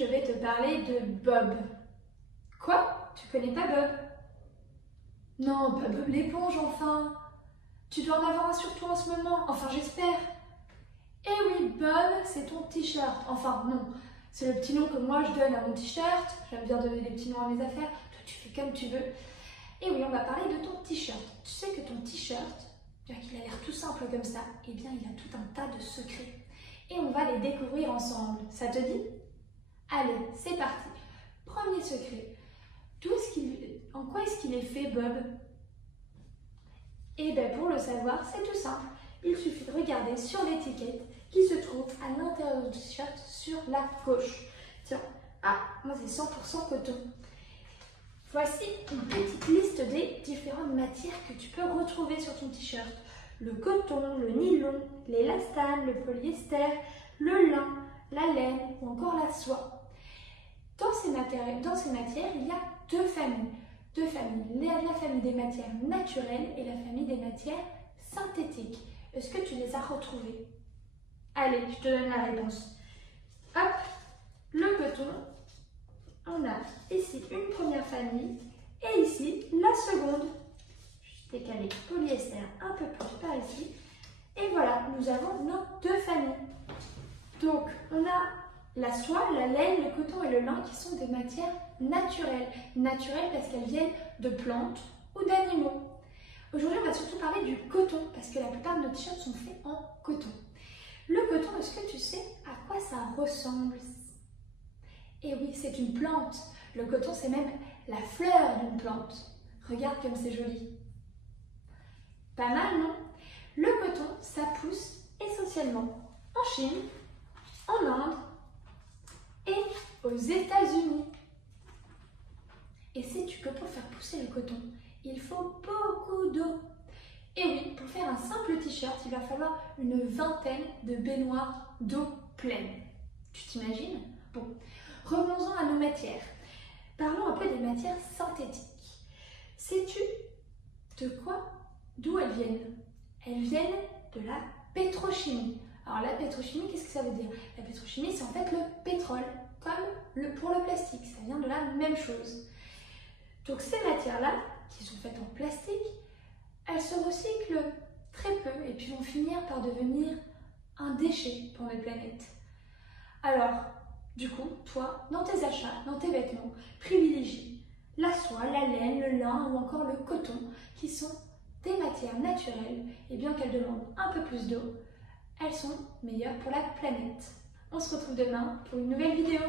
je vais te parler de Bob. Quoi? Tu connais pas Bob? Non, pas Bob l'éponge, enfin. Tu dois en avoir un sur toi en ce moment, enfin j'espère. Eh oui, Bob, c'est ton t-shirt. Enfin non, c'est le petit nom que moi je donne à mon t-shirt. J'aime bien donner des petits noms à mes affaires. Toi, tu fais comme tu veux. Et oui, on va parler de ton t-shirt. Tu sais que ton t-shirt, bien qu'il a l'air tout simple comme ça, eh bien il a tout un tas de secrets. Et on va les découvrir ensemble. Ça te dit? Allez, c'est parti. Premier secret. En quoi est-ce qu'il est fait, Bob? Eh bien, pour le savoir, c'est tout simple. Il suffit de regarder sur l'étiquette qui se trouve à l'intérieur du t-shirt sur la gauche. Tiens, moi c'est 100% coton. Voici une petite liste des différentes matières que tu peux retrouver sur ton t-shirt. Le coton, le nylon, l'élastane, le polyester, le lin, la laine ou encore la soie. Dans ces matières, il y a deux familles. La famille des matières naturelles et la famille des matières synthétiques. Est-ce que tu les as retrouvées? Allez, je te donne la réponse. Hop, le coton, on a ici une première famille et ici la seconde. Je décale polyester un peu plus par ici. Et voilà, nous avons nos deux familles. Donc, on a la soie, la laine, le coton et le lin qui sont des matières naturelles. Naturelles parce qu'elles viennent de plantes ou d'animaux. Aujourd'hui, on va surtout parler du coton parce que la plupart de nos t-shirts sont faits en coton. Le coton, est-ce que tu sais à quoi ça ressemble? Eh oui, c'est une plante. Le coton, c'est même la fleur d'une plante. Regarde comme c'est joli. Pas mal, non? Le coton, ça pousse essentiellement en Chine, en Inde et aux États-Unis. Et sais-tu que pour faire pousser le coton, il faut beaucoup d'eau. Et oui, pour faire un simple t-shirt, il va falloir une vingtaine de baignoires d'eau pleine. Tu t'imagines? Bon, revenons-en à nos matières. Parlons un peu des matières synthétiques. Sais-tu d'où elles viennent? Elles viennent de la pétrochimie. Alors la pétrochimie, qu'est-ce que ça veut dire? La pétrochimie, c'est en fait le pétrole, comme pour le plastique. Ça vient de la même chose. Donc ces matières-là, qui sont faites en plastique, elles se recyclent très peu et puis vont finir par devenir un déchet pour notre planète. Alors, du coup, toi, dans tes achats, dans tes vêtements, privilégie la soie, la laine, le lin ou encore le coton, qui sont des matières naturelles et bien qu'elles demandent un peu plus d'eau, elles sont meilleures pour la planète. On se retrouve demain pour une nouvelle vidéo.